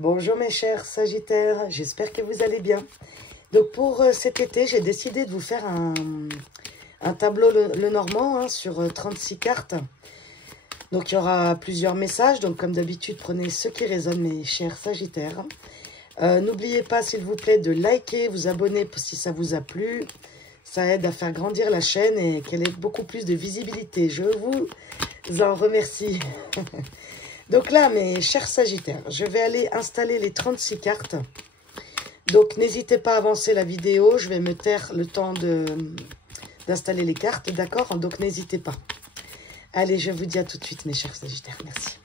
Bonjour mes chers Sagittaires, j'espère que vous allez bien. Donc pour cet été, j'ai décidé de vous faire un tableau le Normand hein, sur 36 cartes. Donc il y aura plusieurs messages, donc comme d'habitude, prenez ceux qui résonnent mes chers Sagittaires. N'oubliez pas s'il vous plaît de liker, vous abonner si ça vous a plu. Ça aide à faire grandir la chaîne et qu'elle ait beaucoup plus de visibilité. Je vous en remercie. Donc là, mes chers Sagittaires, je vais aller installer les 36 cartes. Donc, n'hésitez pas à avancer la vidéo. Je vais me taire le temps d'installer les cartes, d'accord? Donc, n'hésitez pas. Allez, je vous dis à tout de suite, mes chers Sagittaires. Merci.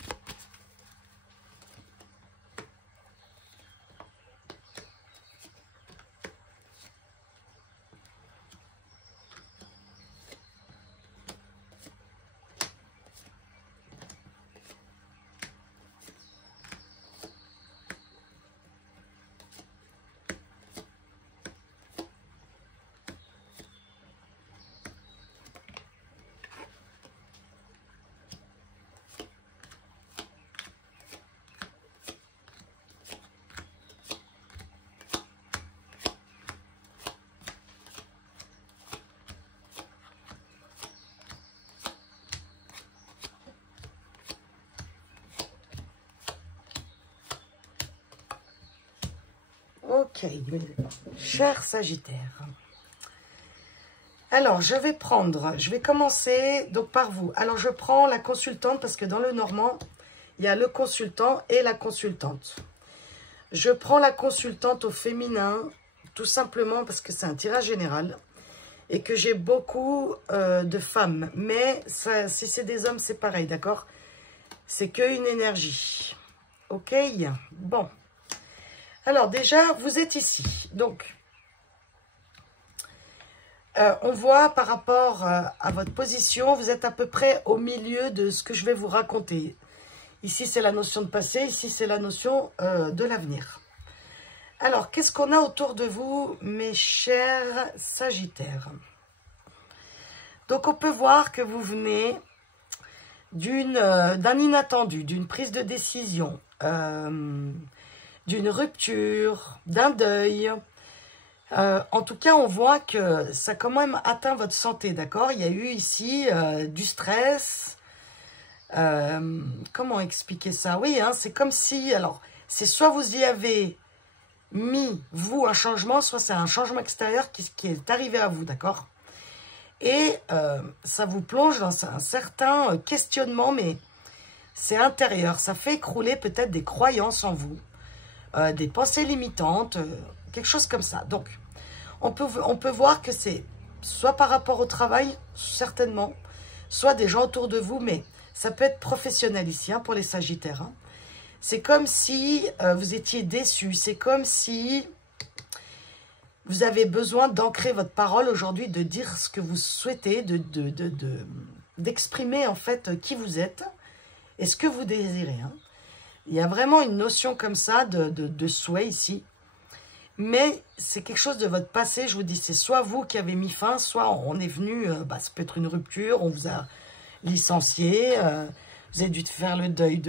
Ok, chers Sagittaires. Alors, je vais commencer donc par vous. Alors, je prends la consultante parce que dans le Normand, il y a le consultant et la consultante. Je prends la consultante au féminin, tout simplement parce que c'est un tirage général et que j'ai beaucoup de femmes. Mais ça, si c'est des hommes, c'est pareil, d'accord? C'est qu'une énergie. Ok? Bon. Alors déjà, vous êtes ici. Donc, on voit par rapport à votre position, vous êtes à peu près au milieu de ce que je vais vous raconter. Ici, c'est la notion de passé. Ici, c'est la notion de l'avenir. Alors, qu'est-ce qu'on a autour de vous, mes chers Sagittaires? Donc, on peut voir que vous venez d'un inattendu, d'une prise de décision, d'une rupture, d'un deuil. En tout cas, on voit que ça a quand même atteint votre santé, d'accord? Il y a eu ici du stress. Comment expliquer ça? Oui, hein, c'est comme si... Alors, c'est soit vous y avez mis, vous, un changement, soit c'est un changement extérieur qui est arrivé à vous, d'accord? Et ça vous plonge dans un certain questionnement, mais c'est intérieur. Ça fait écrouler peut-être des croyances en vous. Des pensées limitantes, quelque chose comme ça. Donc, on peut voir que c'est soit par rapport au travail, certainement, soit des gens autour de vous, mais ça peut être professionnel ici, hein, pour les Sagittaires. Hein. C'est comme si vous étiez déçus, c'est comme si vous avez besoin d'ancrer votre parole aujourd'hui, de dire ce que vous souhaitez, d'exprimer en fait qui vous êtes et ce que vous désirez. Hein. Il y a vraiment une notion comme ça de souhait ici. Mais c'est quelque chose de votre passé, je vous dis. C'est soit vous qui avez mis fin, soit on est venu, ça peut être une rupture, on vous a licencié, vous avez dû faire le deuil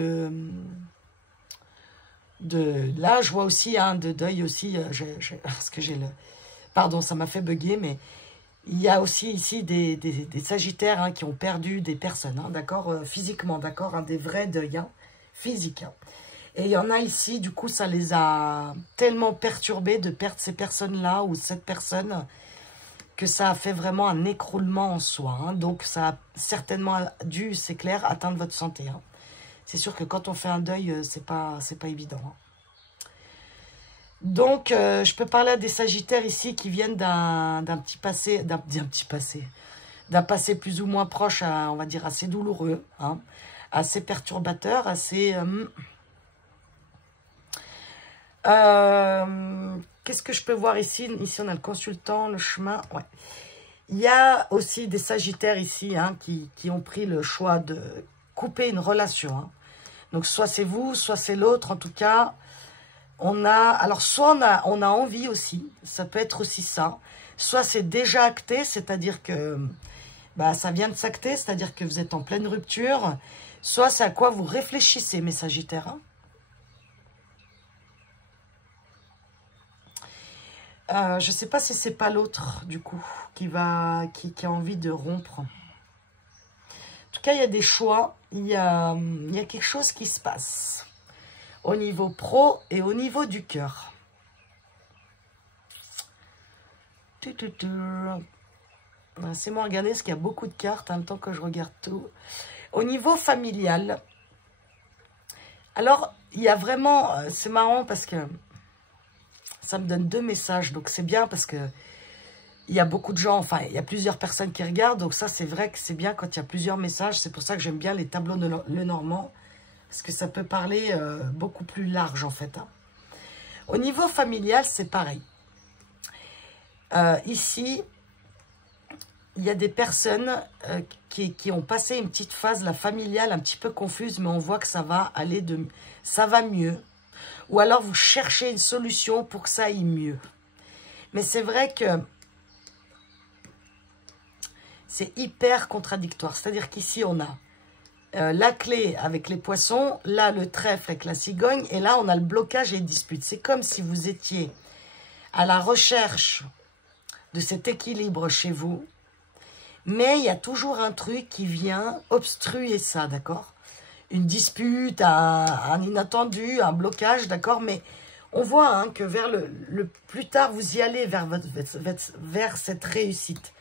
là, je vois aussi de deuil aussi, parce que j'ai le... Pardon, ça m'a fait bugger, mais il y a aussi ici des Sagittaires hein, qui ont perdu des personnes, hein, d'accord, physiquement, d'accord, hein, des vrais deuils, hein, physiques. Hein. Et il y en a ici, du coup, ça les a tellement perturbés de perdre ces personnes-là ou cette personne que ça a fait vraiment un écroulement en soi. Hein. Donc, ça a certainement dû, c'est clair, atteindre votre santé. Hein. C'est sûr que quand on fait un deuil, c'est pas évident. Hein. Donc, je peux parler à des Sagittaires ici qui viennent d'un petit passé, d'un passé plus ou moins proche, on va dire assez douloureux, hein, assez perturbateur, assez... qu'est-ce que je peux voir ici? Ici, on a le consultant, le chemin. Ouais. Il y a aussi des Sagittaires ici hein, qui ont pris le choix de couper une relation. Hein. Donc, soit c'est vous, soit c'est l'autre. En tout cas, on a... Alors, soit on a envie aussi. Ça peut être aussi ça. Soit c'est déjà acté, c'est-à-dire que ça vient de s'acter, c'est-à-dire que vous êtes en pleine rupture. Soit c'est à quoi vous réfléchissez, mes Sagittaires. Hein. Je ne sais pas si c'est pas l'autre, du coup, qui a envie de rompre. En tout cas, il y a des choix. Il y a quelque chose qui se passe. Au niveau pro et au niveau du cœur. C'est moi regarder parce qu'il y a beaucoup de cartes en même temps que je regarde tout. Au niveau familial, alors il y a vraiment, c'est marrant parce que ça me donne 2 messages, donc c'est bien parce que il y a beaucoup de gens, enfin il y a plusieurs personnes qui regardent, donc ça c'est vrai que c'est bien quand il y a plusieurs messages, c'est pour ça que j'aime bien les tableaux de Lenormand, parce que ça peut parler beaucoup plus large en fait. Hein. Au niveau familial, c'est pareil. Ici, il y a des personnes qui ont passé une petite phase, la familiale, un petit peu confuse, mais on voit que ça va aller ça va mieux. Ou alors vous cherchez une solution pour que ça aille mieux. Mais c'est vrai que c'est hyper contradictoire. C'est-à-dire qu'ici, on a la clé avec les poissons, là, le trèfle avec la cigogne, et là, on a le blocage et les disputes. C'est comme si vous étiez à la recherche de cet équilibre chez vous, mais il y a toujours un truc qui vient obstruer ça, d'accord? Une dispute, un inattendu, un blocage, d'accord? Mais on voit hein, que vers le plus tard, vous y allez vers cette réussite.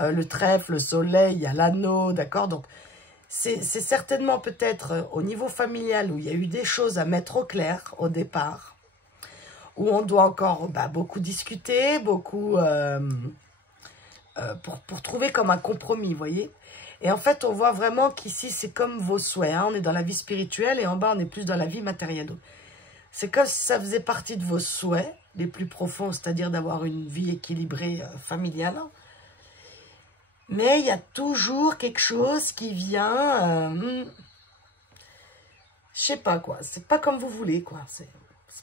Le trèfle, le soleil, il y a l'anneau, d'accord? Donc, c'est certainement peut-être au niveau familial où il y a eu des choses à mettre au clair au départ, où on doit encore beaucoup discuter, beaucoup pour trouver comme un compromis, vous voyez? Et en fait, on voit vraiment qu'ici, c'est comme vos souhaits. Hein? On est dans la vie spirituelle et en bas, on est plus dans la vie matérielle. C'est comme si ça faisait partie de vos souhaits les plus profonds, c'est-à-dire d'avoir une vie équilibrée familiale. Mais il y a toujours quelque chose qui vient... je sais pas quoi. C'est pas comme vous voulez, quoi. C'est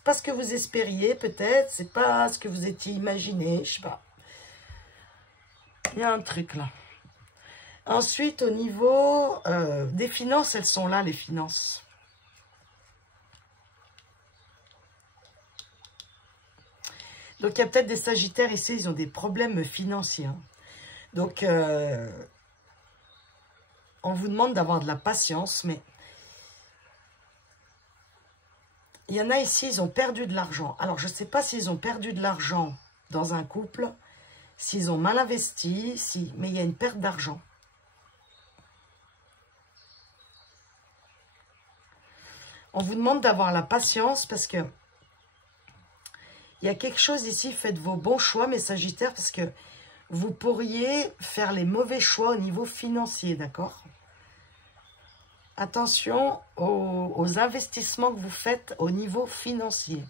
pas ce que vous espériez, peut-être. C'est pas ce que vous étiez imaginé, je sais pas. Il y a un truc, là. Ensuite, au niveau des finances, elles sont là, les finances. Donc, il y a peut-être des sagittaires ici, ils ont des problèmes financiers. Hein. Donc, on vous demande d'avoir de la patience, mais il y en a ici, ils ont perdu de l'argent. Alors, je ne sais pas s'ils ont perdu de l'argent dans un couple, s'ils ont mal investi, mais il y a une perte d'argent. On vous demande d'avoir la patience parce que il y a quelque chose ici, faites vos bons choix, mes sagittaires, parce que vous pourriez faire les mauvais choix au niveau financier, d'accord? Attention aux investissements que vous faites au niveau financier.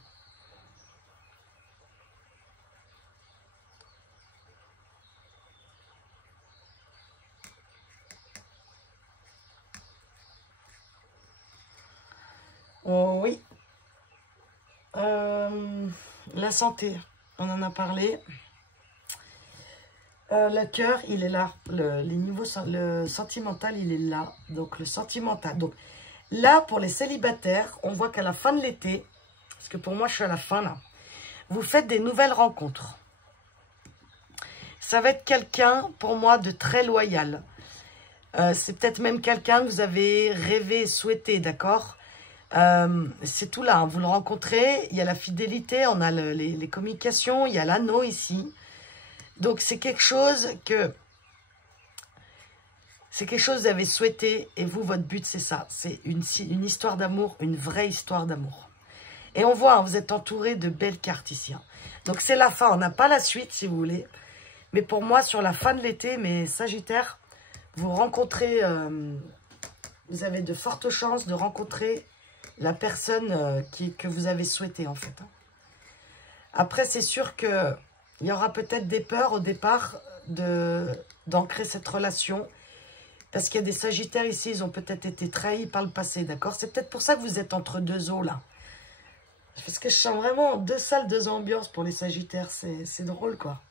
Oh, oui. La santé, on en a parlé. Le cœur, il est là. Le sentimental, il est là. Donc, le sentimental. Donc, là, pour les célibataires, on voit qu'à la fin de l'été, parce que pour moi, je suis à la fin, là, vous faites des nouvelles rencontres. Ça va être quelqu'un, pour moi, de très loyal. C'est peut-être même quelqu'un que vous avez rêvé, souhaité, d'accord? C'est tout là, hein. Vous le rencontrez, il y a la fidélité, on a les communications, il y a l'anneau ici. Donc, c'est quelque chose que vous avez souhaité et vous, votre but, c'est ça. C'est une histoire d'amour, une vraie histoire d'amour. Et on voit, hein, vous êtes entouré de belles cartes ici. Hein. Donc, c'est la fin. On n'a pas la suite, si vous voulez. Mais pour moi, sur la fin de l'été, mes Sagittaires, vous rencontrez, vous avez de fortes chances de rencontrer la personne que vous avez souhaité, en fait. Hein. Après, c'est sûr que il y aura peut-être des peurs au départ d'ancrer cette relation. Parce qu'il y a des Sagittaires ici, ils ont peut-être été trahis par le passé, d'accord? C'est peut-être pour ça que vous êtes entre deux eaux, là. Parce que je sens vraiment 2 salles, 2 ambiances pour les Sagittaires. C'est drôle, quoi.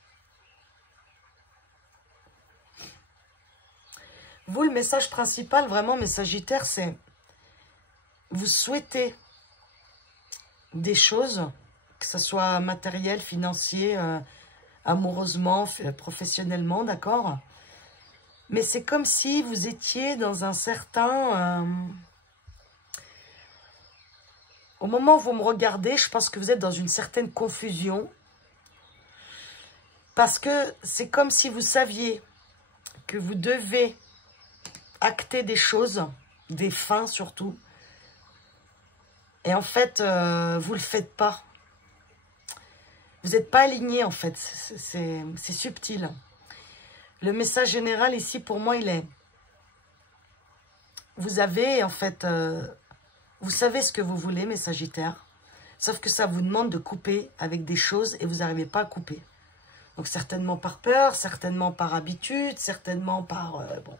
Vous, le message principal, vraiment, mes Sagittaires, c'est... Vous souhaitez des choses, que ce soit matériel, financier, amoureusement, professionnellement, d'accord? Mais c'est comme si vous étiez dans un certain... au moment où vous me regardez, je pense que vous êtes dans une certaine confusion. Parce que c'est comme si vous saviez que vous devez acter des choses, des fins surtout. Et en fait, vous ne le faites pas. Vous n'êtes pas aligné en fait. C'est subtil. Le message général ici pour moi, il est... Vous avez en fait... vous savez ce que vous voulez, mes Sagittaires. Sauf que ça vous demande de couper avec des choses et vous n'arrivez pas à couper. Donc certainement par peur, certainement par habitude, certainement par... bon,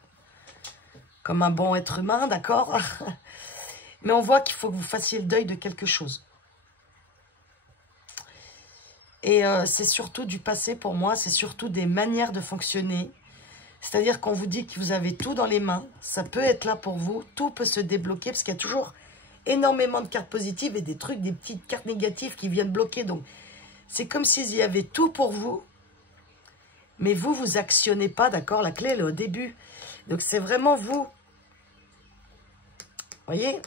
comme un bon être humain, d'accord? Mais on voit qu'il faut que vous fassiez le deuil de quelque chose. Et c'est surtout du passé pour moi, c'est surtout des manières de fonctionner. C'est-à-dire qu'on vous dit que vous avez tout dans les mains, ça peut être là pour vous, tout peut se débloquer, parce qu'il y a toujours énormément de cartes positives et des trucs, des petites cartes négatives qui viennent bloquer. Donc c'est comme s'il y avait tout pour vous, mais vous, vous actionnez pas, d'accord? La clé, elle est au début. Donc c'est vraiment vous. Vous voyez?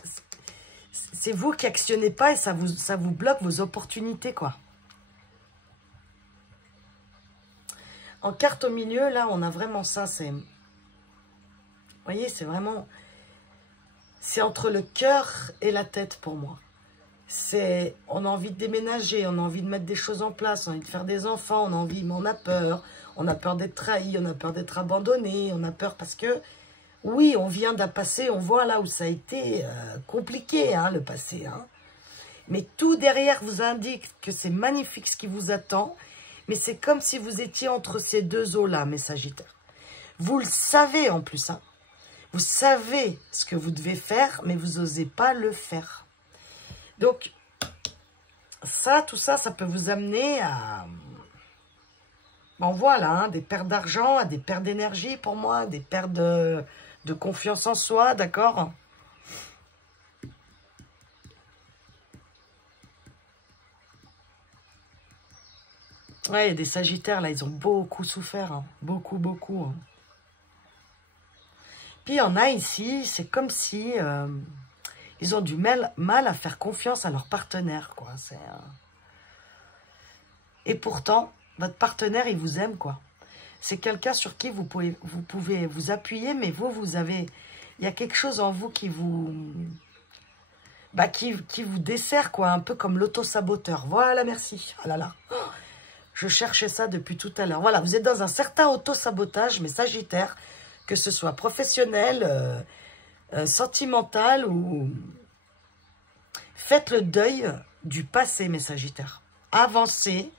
C'est vous qui actionnez pas et ça vous bloque vos opportunités, quoi. En carte au milieu, là, on a vraiment ça. C'est, vous voyez, c'est vraiment... C'est entre le cœur et la tête pour moi. C'est... On a envie de déménager, on a envie de mettre des choses en place, on a envie de faire des enfants, on a envie, mais on a peur. On a peur d'être trahi, on a peur d'être abandonné, on a peur parce que... Oui, on vient d'un passé, on voit là où ça a été compliqué, hein, le passé. Hein. Mais tout derrière vous indique que c'est magnifique ce qui vous attend. Mais c'est comme si vous étiez entre ces deux eaux-là, mes Sagittaires. Vous le savez en plus. Hein. Vous savez ce que vous devez faire, mais vous n'osez pas le faire. Donc, ça, tout ça, ça peut vous amener à... Bon, voilà, hein, des pertes d'argent, des pertes d'énergie pour moi, des pertes de confiance en soi, d'accord? Ouais, il y a des Sagittaires, là, ils ont beaucoup souffert. Hein. Beaucoup, beaucoup. Hein. Puis, il y en a ici, c'est comme si ils ont du mal à faire confiance à leur partenaire, quoi. Et pourtant, votre partenaire, il vous aime, quoi. C'est quelqu'un sur qui vous pouvez vous appuyer, mais vous avez... Il y a quelque chose en vous qui vous... Bah, qui vous dessert, quoi. Un peu comme l'auto-saboteur. Voilà, merci. Ah là là. Oh, je cherchais ça depuis tout à l'heure. Voilà, vous êtes dans un certain auto-sabotage, mais Sagittaire, que ce soit professionnel, sentimental ou... Faites le deuil du passé, mes Sagittaires. Avancez.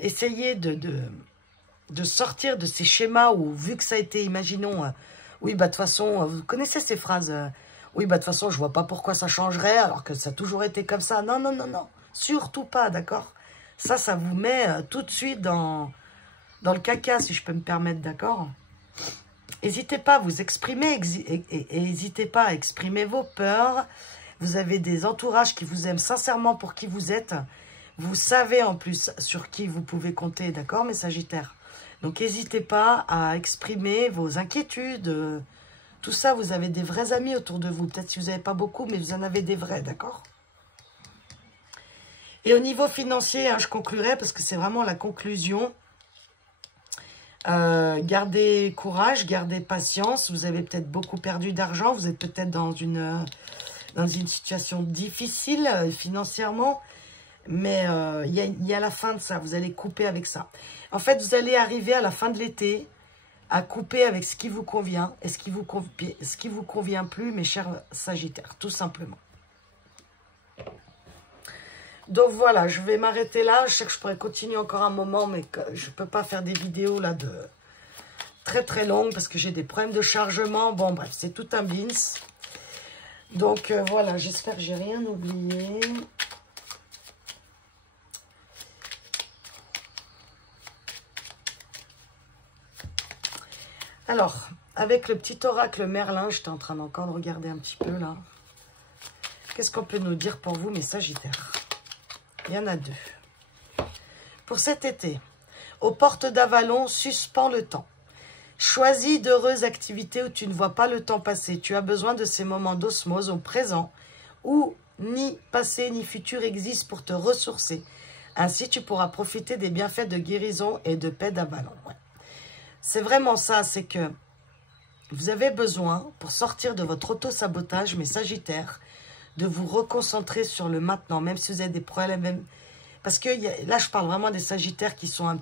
Essayez de sortir de ces schémas où, vu que ça a été, imaginons, oui, bah de toute façon, vous connaissez ces phrases, oui, bah de toute façon, je vois pas pourquoi ça changerait, alors que ça a toujours été comme ça. Non, non, non, non, surtout pas, d'accord? Ça vous met tout de suite dans le caca, si je peux me permettre, d'accord? N'hésitez pas à vous exprimer, et n'hésitez pas à exprimer vos peurs. Vous avez des entourages qui vous aiment sincèrement pour qui vous êtes. Vous savez en plus sur qui vous pouvez compter, d'accord, mes Sagittaires? Donc, n'hésitez pas à exprimer vos inquiétudes. Tout ça, vous avez des vrais amis autour de vous. Peut-être si vous n'avez pas beaucoup, mais vous en avez des vrais, d'accord? Et au niveau financier, hein, je conclurai parce que c'est vraiment la conclusion. Gardez courage, gardez patience. Vous avez peut-être beaucoup perdu d'argent. Vous êtes peut-être dans une situation difficile financièrement. Mais il y a la fin de ça. Vous allez couper avec ça. En fait, vous allez arriver à la fin de l'été à couper avec ce qui vous convient et ce qui vous convient plus, mes chers Sagittaires, tout simplement. Donc voilà, je vais m'arrêter là. Je sais que je pourrais continuer encore un moment, mais que je ne peux pas faire des vidéos là de très très longues parce que j'ai des problèmes de chargement. Bon bref, c'est tout un bins. Donc voilà, j'espère que j'ai rien oublié. Alors, avec le petit oracle Merlin, j'étais en train encore de regarder un petit peu là. Qu'est-ce qu'on peut nous dire pour vous, mes Sagittaires? Il y en a 2. Pour cet été, aux portes d'Avalon, suspends le temps. Choisis d'heureuses activités où tu ne vois pas le temps passer. Tu as besoin de ces moments d'osmose au présent où ni passé ni futur existent pour te ressourcer. Ainsi, tu pourras profiter des bienfaits de guérison et de paix d'Avalon. Ouais. C'est vraiment ça, c'est que vous avez besoin, pour sortir de votre auto-sabotage, mes Sagittaires, de vous reconcentrer sur le maintenant, même si vous avez des problèmes. Même... Parce que là, je parle vraiment des Sagittaires qui sont un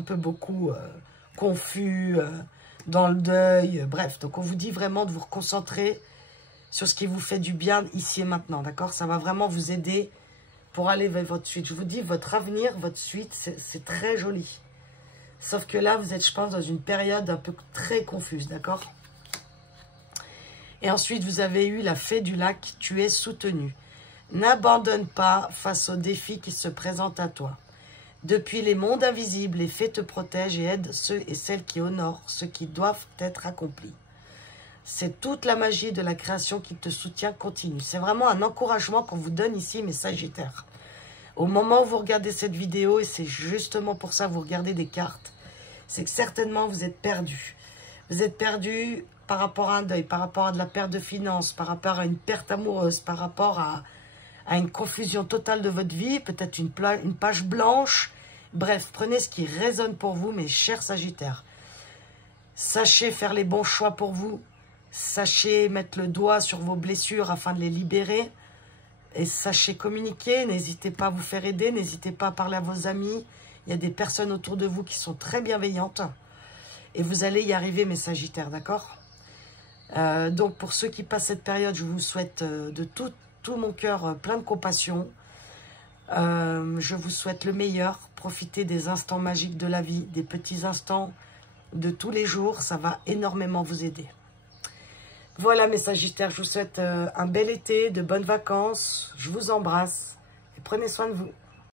peu beaucoup confus, dans le deuil, bref. Donc, on vous dit vraiment de vous reconcentrer sur ce qui vous fait du bien ici et maintenant, d'accord? Ça va vraiment vous aider pour aller vers votre suite. Je vous dis, votre avenir, votre suite, c'est très joli. Sauf que là, vous êtes, je pense, dans une période un peu très confuse, d'accord? Et ensuite, vous avez eu la fée du lac, tu es soutenu. N'abandonne pas face aux défis qui se présentent à toi. Depuis les mondes invisibles, les fées te protègent et aident ceux et celles qui honorent ce qui doivent être accomplis. C'est toute la magie de la création qui te soutient continue. C'est vraiment un encouragement qu'on vous donne ici, mes Sagittaires. Au moment où vous regardez cette vidéo, et c'est justement pour ça que vous regardez des cartes, c'est que certainement vous êtes perdu. Vous êtes perdu par rapport à un deuil, par rapport à de la perte de finances, par rapport à une perte amoureuse, par rapport à une confusion totale de votre vie, peut-être une page blanche. Bref, prenez ce qui résonne pour vous, mes chers Sagittaires. Sachez faire les bons choix pour vous. Sachez mettre le doigt sur vos blessures afin de les libérer. Et sachez communiquer. N'hésitez pas à vous faire aider. N'hésitez pas à parler à vos amis. Il y a des personnes autour de vous qui sont très bienveillantes. Et vous allez y arriver, mes Sagittaires, d'accord? Donc, pour ceux qui passent cette période, je vous souhaite de tout mon cœur plein de compassion. Je vous souhaite le meilleur. Profitez des instants magiques de la vie, des petits instants de tous les jours. Ça va énormément vous aider. Voilà, mes Sagittaires, je vous souhaite un bel été, de bonnes vacances. Je vous embrasse et prenez soin de vous.